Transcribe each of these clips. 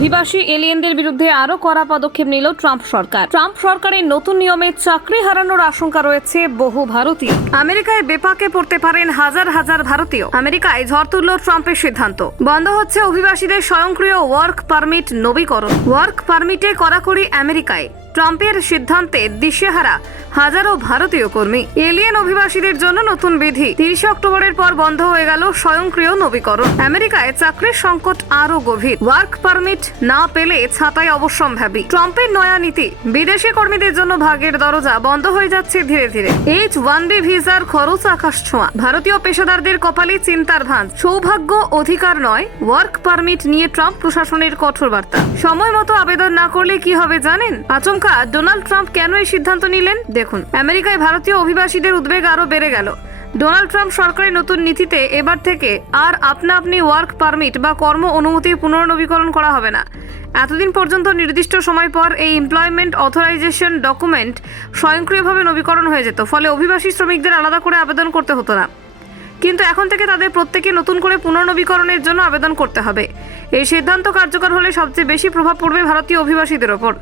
অভিবাসী এলিয়েনদের বিরুদ্ধে আরও কড়া পদক্ষেপ নিল ট্রাম্প সরকার। ট্রাম্প সরকারের নতুন নিয়মে চাকরি হারানোর আশঙ্কা রয়েছে বহু ভারতীয়। আমেরিকায় বেপাকে পড়তে পারেন হাজার হাজার ভারতীয়। আমেরিকায় ঝড় তুলল ট্রাম্পের সিদ্ধান্ত। বন্ধ হচ্ছে অভিবাসীদের স্বয়ংক্রিয় ওয়ার্ক পারমিট নবীকরণ। ওয়ার্ক পারমিটে কড়াকড়ি আমেরিকায়। ট্রাম্পের সিদ্ধান্তে দিশেহারা হাজারো ভারতীয় কর্মী। এলিয়েন অভিবাসীদের জন্য নতুন বিধি। তিরিশে অক্টোবরের পর বন্ধ হয়ে গেল স্বয়ংক্রিয় নবীকরণ। আমেরিকায় চাকরির সংকট আরও গভীর। ওয়ার্ক পারমিট না পেলে ছাঁটাই অবশ্যম্ভাবী। ট্রাম্পের নয়া নীতি, বিদেশি কর্মীদের জন্য ভাগের দরজা বন্ধ হয়ে যাচ্ছে ধীরে ধীরে। এইচ ওয়ান বি ভিসার খরচ আকাশ ছোঁয়া। ভারতীয় পেশাদারদের কপালে চিন্তার ভাঁজ। সৌভাগ্য অধিকার নয়, ওয়ার্ক পারমিট নিয়ে ট্রাম্প প্রশাসনের কঠোর বার্তা। সময় মতো আবেদন না করলে কি হবে জানেন? আচমকা ডোনাল্ড ট্রাম্প কেন এই সিদ্ধান্ত নিলেন? দেখুন, আমেরিকায় ভারতীয় অভিবাসীদের উদ্বেগ আরও বেড়ে গেল। ডোনাল্ড ট্রাম্প সরকারের নতুন নীতিতে এবার থেকে আর আপনা আপনি ওয়ার্ক পারমিট বা কর্ম অনুমতি পুনর্নবীকরণ করা হবে না। এতদিন পর্যন্ত নির্দিষ্ট সময় পর এই এমপ্লয়মেন্ট অথরাইজেশন ডকুমেন্ট স্বয়ংক্রিয়ভাবে নবীকরণ হয়ে যেত, ফলে অভিবাসী শ্রমিকদের আলাদা করে আবেদন করতে হতো না। কিন্তু এখন থেকে তাদের প্রত্যেকে নতুন করে পুনর্নবীকরণের জন্য আবেদন করতে হবে। এই সিদ্ধান্ত কার্যকর হলে সবচেয়ে বেশি প্রভাব পড়বে ভারতীয় অভিবাসীদের ওপর।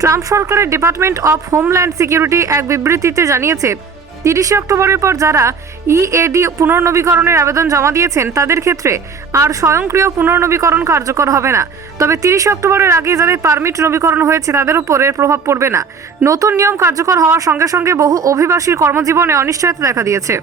ট্রাম্প সরকারের ডিপার্টমেন্ট অফ হোমল্যান্ড সিকিউরিটি এক বিবৃতিতে জানিয়েছে, তিরিশে অক্টোবরের পর যারা ইএডি পুনর্নবীকরণের আবেদন জমা দিয়েছেন, তাদের ক্ষেত্রে আর স্বয়ংক্রিয় পুনর্নবীকরণ কার্যকর হবে না। তবে তিরিশে অক্টোবরের আগে যাদের পারমিট নবীকরণ হয়েছে, তাদের উপর এর প্রভাব পড়বে না। নতুন নিয়ম কার্যকর হওয়ার সঙ্গে সঙ্গে বহু অভিবাসীর কর্মজীবনে অনিশ্চয়তা দেখা দিয়েছে।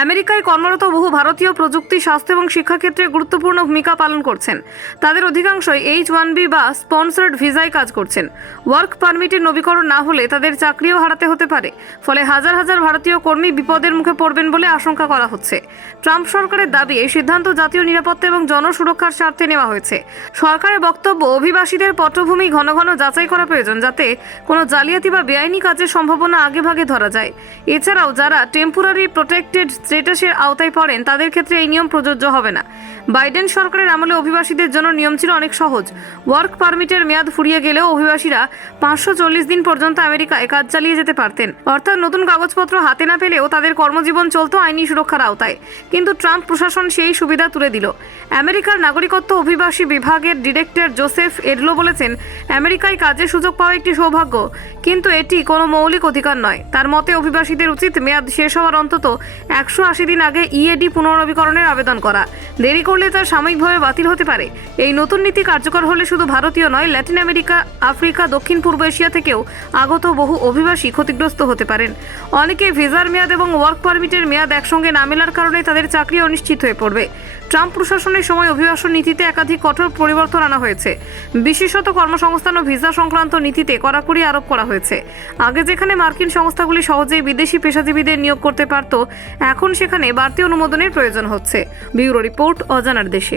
আমেরিকায় কর্মরত বহু ভারতীয় প্রযুক্তি, স্বাস্থ্য এবং শিক্ষাক্ষেত্রে গুরুত্বপূর্ণ ভূমিকা পালন করছেন। তাদের অধিকাংশই এইচ ওয়ান বি বা স্পন্সর্ড ভিসায় কাজ করছেন। ওয়ার্ক পারমিটের নবীকরণ না হলে তাদের চাকরিও হারাতে হতে পারে। ফলে হাজার হাজার ভারতীয় কর্মী বিপদের মুখে পড়বেন বলে আশঙ্কা করা হচ্ছে। ট্রাম্প সরকারের দাবি এই সিদ্ধান্ত জাতীয় নিরাপত্তা এবং জনসুরক্ষার স্বার্থে নেওয়া হয়েছে। সরকারের বক্তব্য, অভিবাসীদের পটভূমি ঘন ঘন যাচাই করা প্রয়োজন যাতে কোনো জালিয়াতি বা বেআইনি কাজের সম্ভাবনা আগেভাগে ধরা যায়। এছাড়াও যারা টেম্পোরারি প্রোটেক্টেড স্টেটাসের আওতায় পড়েন, তাদের ক্ষেত্রে এই নিয়ম প্রযোজ্য হবে না। বাইডেন সরকারের আমলে অভিবাসীদের জন্য নিয়ম ছিল অনেক সহজ। ওয়ার্ক পারমিটের মেয়াদ ফুরিয়ে গেলেও অভিবাসীরা পাঁচশো চল্লিশ দিন পর্যন্ত আমেরিকায় কাজ চালিয়ে যেতে পারতেন। অর্থাৎ নতুন কাগজপত্র হাতে না পেলেও তাদের কর্মজীবন চলত আইনি সুরক্ষার আওতায়। কিন্তু ট্রাম্প প্রশাসন সেই সুবিধা তুলে দিল। আমেরিকার নাগরিকত্ব অভিবাসী বিভাগের ডিরেক্টর জোসেফ এডলো বলেছেন, আমেরিকায় কাজের সুযোগ পাওয়া একটি সৌভাগ্য, কিন্তু এটি কোনো মৌলিক অধিকার নয়। তার মতে, অভিবাসীদের উচিত মেয়াদ শেষ হওয়ার অন্তত একশো আশি দিন আগে ইএডি পুনর্নবীকরণের আবেদন করা। দেরি করলে তা সাময়িকভাবে বাতিল হতে পারে। এই নতুন নীতি কার্যকর হলে শুধু ভারতীয় নয়, ল্যাটিন আমেরিকা, আফ্রিকা, দক্ষিণ পূর্ব এশিয়া থেকেও আগত বহু অভিবাসী ক্ষতিগ্রস্ত হতে পারেন। অনেকে ভিসার মেয়াদ এবং ওয়ার্ক পারমিটের মেয়াদ একসঙ্গে না মেলার কারণে তাদের চাকরি অনিশ্চিত হয়ে পড়বে। ট্রাম্প প্রশাসনের সময় অভিবাসন নীতিতে একাধিক কঠোর পরিবর্তন আনা হয়েছে। বিশেষত কর্মসংস্থান ও ভিসা সংক্রান্ত নীতিতে কড়াকড়ি আরোপ করা হয়েছে। আগে যেখানে মার্কিন সংস্থাগুলি সহজেই বিদেশি পেশাজীবীদের নিয়োগ করতে পারত এখন সেখানে বাড়তি অনুমোদনের প্রয়োজন হচ্ছে। ব্যুরো রিপোর্ট অজানার দেশে।